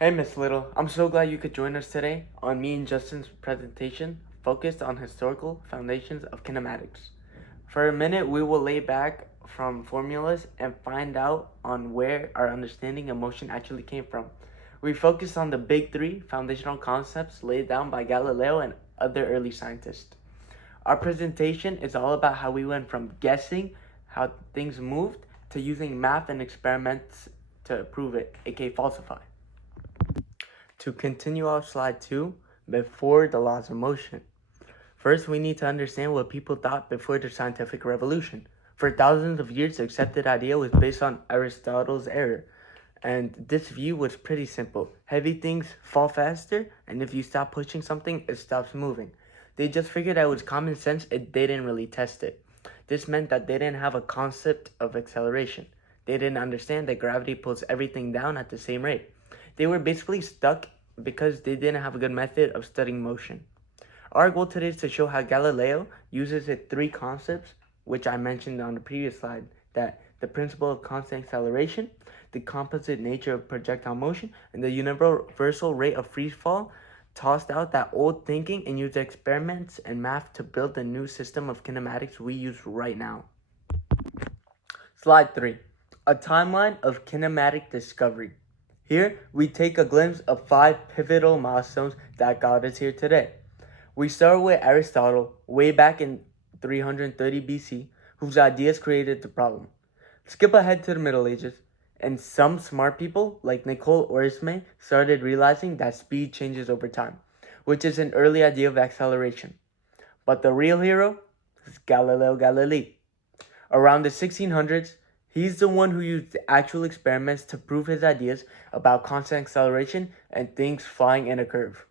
Hey, Miss Little. I'm so glad you could join us today on me and Justin's presentation focused on historical foundations of kinematics. For a minute, we will lay back from formulas and find out on where our understanding of motion actually came from. We focus on the big three foundational concepts laid down by Galileo and other early scientists. Our presentation is all about how we went from guessing how things moved to using math and experiments to prove it, aka falsify. To continue off slide 2, before the laws of motion. First, we need to understand what people thought before the scientific revolution. For thousands of years, the accepted idea was based on Aristotle's error. And this view was pretty simple. Heavy things fall faster, and if you stop pushing something, it stops moving. They just figured that it was common sense and they didn't really test it. This meant that they didn't have a concept of acceleration. They didn't understand that gravity pulls everything down at the same rate. They were basically stuck because they didn't have a good method of studying motion. Our goal today is to show how Galileo uses its three concepts, which I mentioned on the previous slide, that the principle of constant acceleration, the composite nature of projectile motion, and the universal rate of free fall, tossed out that old thinking and used experiments and math to build the new system of kinematics we use right now. Slide 3. A timeline of kinematic discovery. Here, we take a glimpse of 5 pivotal milestones that got us here today. We start with Aristotle, way back in 330 BC, whose ideas created the problem. Skip ahead to the Middle Ages, and some smart people, like Nicole Orisme, started realizing that speed changes over time, which is an early idea of acceleration. But the real hero is Galileo Galilei. Around the 1600s, he's the one who used actual experiments to prove his ideas about constant acceleration and things flying in a curve.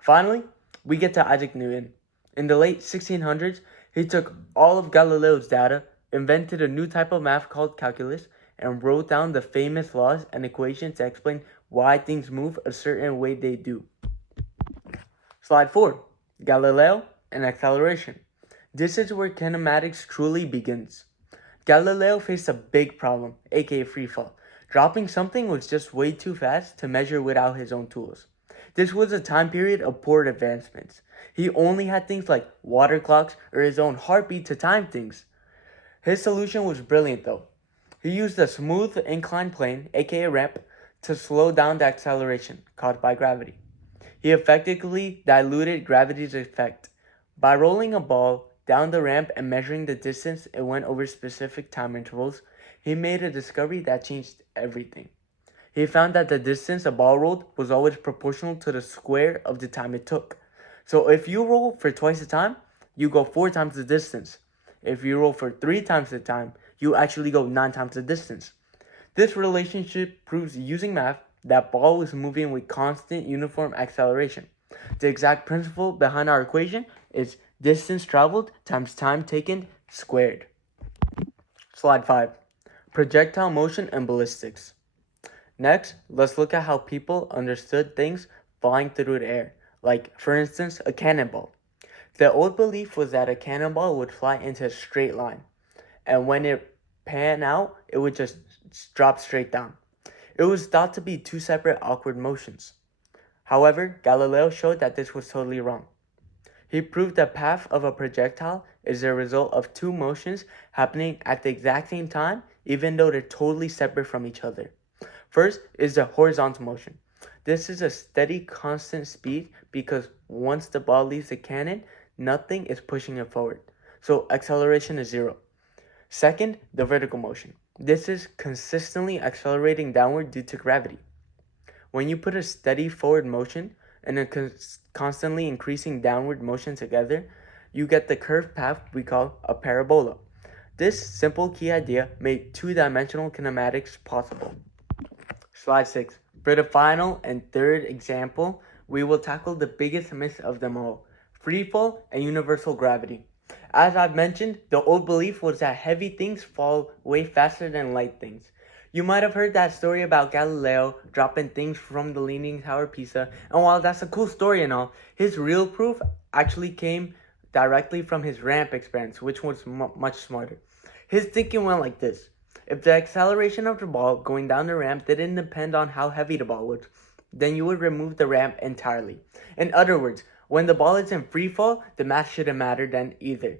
Finally, we get to Isaac Newton. In the late 1600s, he took all of Galileo's data, invented a new type of math called calculus, and wrote down the famous laws and equations to explain why things move a certain way they do. Slide 4. Galileo and acceleration. This is where kinematics truly begins. Galileo faced a big problem, aka freefall. Dropping something was just way too fast to measure without his own tools. This was a time period of poor advancements. He only had things like water clocks or his own heartbeat to time things. His solution was brilliant though. He used a smooth inclined plane, aka ramp, to slow down the acceleration caused by gravity. He effectively diluted gravity's effect. By rolling a ball down the ramp and measuring the distance it went over specific time intervals, he made a discovery that changed everything. He found that the distance a ball rolled was always proportional to the square of the time it took. So if you roll for twice the time, you go 4 times the distance. If you roll for 3 times the time, you actually go 9 times the distance. This relationship proves using math that ball was moving with constant uniform acceleration. The exact principle behind our equation is distance traveled times time taken squared. Slide 5. Projectile motion and ballistics. Next, let's look at how people understood things flying through the air, like, for instance, a cannonball. The old belief was that a cannonball would fly into a straight line, and when it panned out, it would just drop straight down. It was thought to be 2 separate awkward motions. However, Galileo showed that this was totally wrong. He proved the path of a projectile is the result of 2 motions happening at the exact same time, even though they're totally separate from each other. First is the horizontal motion. This is a steady, constant speed because once the ball leaves the cannon, nothing is pushing it forward. So acceleration is 0. Second, the vertical motion. This is consistently accelerating downward due to gravity. When you put a steady forward motion and a constantly increasing downward motion together, you get the curved path we call a parabola. This simple key idea made 2-dimensional kinematics possible. Slide 6. For the final and third example, we will tackle the biggest myth of them all, freefall and universal gravity. As I've mentioned, the old belief was that heavy things fall way faster than light things. You might have heard that story about Galileo dropping things from the Leaning Tower of Pisa, and while that's a cool story and all, his real proof actually came directly from his ramp experiments, which was much smarter. His thinking went like this. If the acceleration of the ball going down the ramp didn't depend on how heavy the ball was, then you would remove the ramp entirely. In other words, when the ball is in free fall, the math shouldn't matter then either.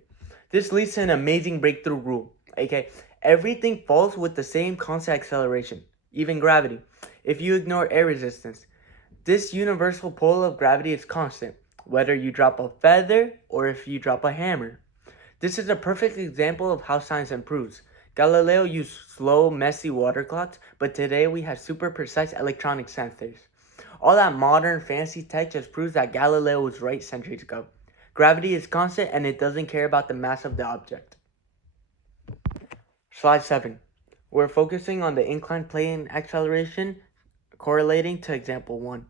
This leads to an amazing breakthrough rule. Okay, everything falls with the same constant acceleration, even gravity. If you ignore air resistance, this universal pull of gravity is constant, whether you drop a feather or if you drop a hammer. This is a perfect example of how science improves. Galileo used slow, messy water clocks, but today we have super precise electronic sensors. All that modern, fancy tech just proves that Galileo was right centuries ago. Gravity is constant and it doesn't care about the mass of the object. Slide 7. We're focusing on the inclined plane acceleration correlating to example 1.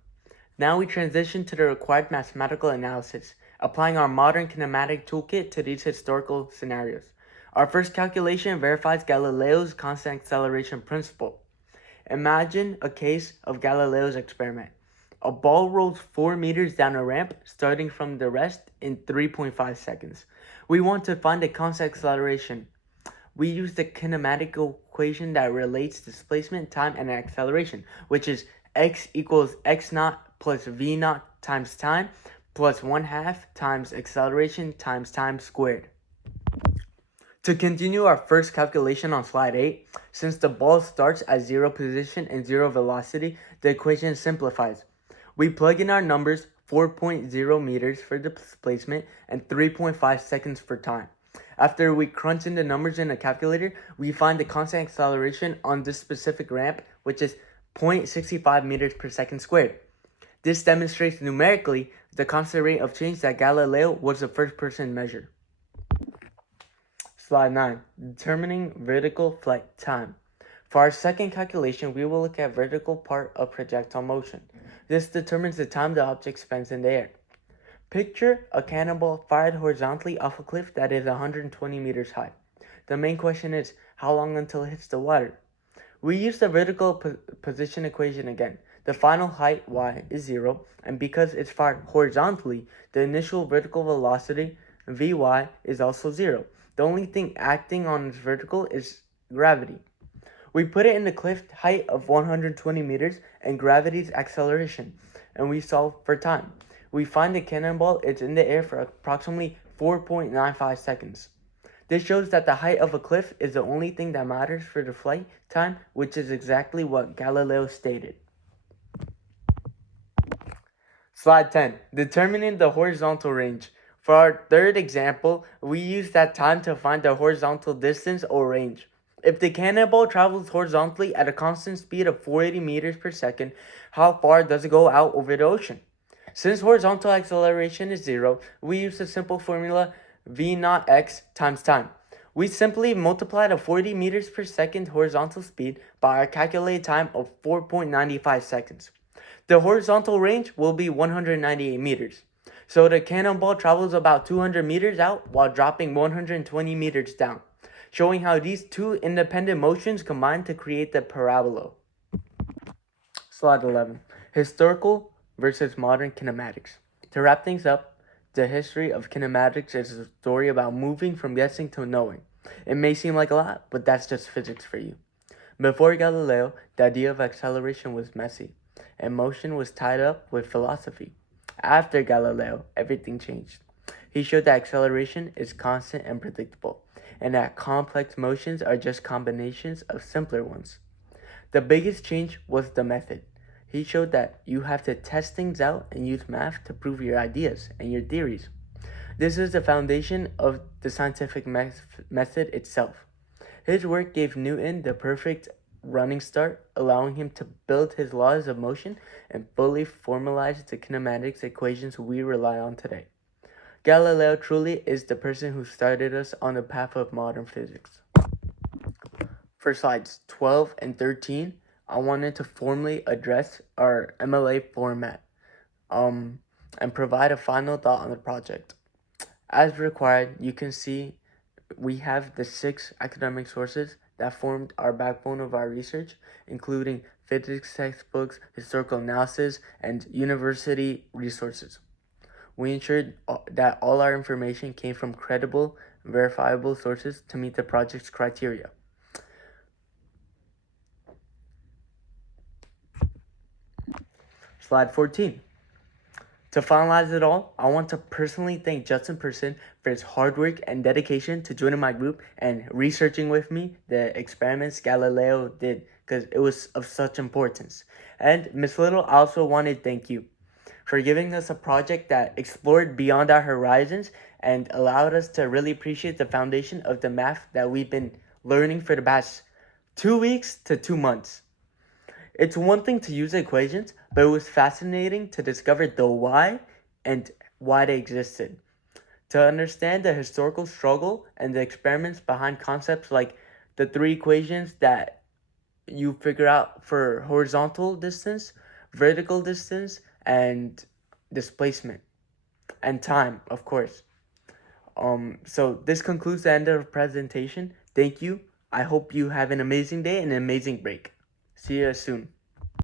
Now we transition to the required mathematical analysis, applying our modern kinematic toolkit to these historical scenarios. Our first calculation verifies Galileo's constant acceleration principle. Imagine a case of Galileo's experiment. A ball rolls 4 meters down a ramp, starting from the rest in 3.5 seconds. We want to find the constant acceleration. We use the kinematic equation that relates displacement, time, and acceleration, which is x equals x naught plus v naught times time plus 1/2 times acceleration times time squared. To continue our first calculation on slide 8, since the ball starts at 0 position and 0 velocity, the equation simplifies. We plug in our numbers 4.0 meters for displacement and 3.5 seconds for time. After we crunch in the numbers in a calculator, we find the constant acceleration on this specific ramp, which is 0.65 meters per second squared. This demonstrates numerically the constant rate of change that Galileo was the first person to measure. Slide 9. Determining vertical flight time. For our second calculation, we will look at vertical part of projectile motion. This determines the time the object spends in the air. Picture a cannonball fired horizontally off a cliff that is 120 meters high. The main question is, how long until it hits the water? We use the vertical position equation again. The final height, y, is 0, and because it's fired horizontally, the initial vertical velocity, vy, is also 0. The only thing acting on its vertical is gravity. We put it in the cliff height of 120 meters and gravity's acceleration, and we solve for time. We find the cannonball is in the air for approximately 4.95 seconds. This shows that the height of a cliff is the only thing that matters for the flight time, which is exactly what Galileo stated. Slide 10. Determining the horizontal range. For our third example, we use that time to find the horizontal distance or range. If the cannonball travels horizontally at a constant speed of 480 meters per second, how far does it go out over the ocean? Since horizontal acceleration is 0, we use the simple formula v naught x times time. We simply multiply the 40 meters per second horizontal speed by our calculated time of 4.95 seconds. The horizontal range will be 198 meters. So the cannonball travels about 200 meters out while dropping 120 meters down, showing how these two independent motions combine to create the parabola. Slide 11. Historical versus modern kinematics. To wrap things up, the history of kinematics is a story about moving from guessing to knowing. It may seem like a lot, but that's just physics for you. Before Galileo, the idea of acceleration was messy, and motion was tied up with philosophy. After Galileo, everything changed. He showed that acceleration is constant and predictable, and that complex motions are just combinations of simpler ones. The biggest change was the method. He showed that you have to test things out and use math to prove your ideas and your theories. This is the foundation of the scientific method itself. His work gave Newton the perfect running start, allowing him to build his laws of motion and fully formalize the kinematics equations we rely on today. Galileo truly is the person who started us on the path of modern physics. For slides 12 and 13, I wanted to formally address our MLA format and provide a final thought on the project. As required, you can see we have the 6 academic sources that formed our backbone of our research, including physics textbooks, historical analysis, and university resources. We ensured that all our information came from credible, verifiable sources to meet the project's criteria. Slide 14. To finalize it all, I want to personally thank Justin Person for his hard work and dedication to joining my group and researching with me the experiments Galileo did, because it was of such importance. And Miss Little, I also wanted to thank you for giving us a project that explored beyond our horizons and allowed us to really appreciate the foundation of the math that we've been learning for the past 2 weeks to 2 months. It's one thing to use equations, but it was fascinating to discover the why and why they existed. To understand the historical struggle and the experiments behind concepts like the three equations that you figure out for horizontal distance, vertical distance, and displacement, and time, of course. So this concludes the end of the presentation. Thank you. I hope you have an amazing day and an amazing break. See you soon.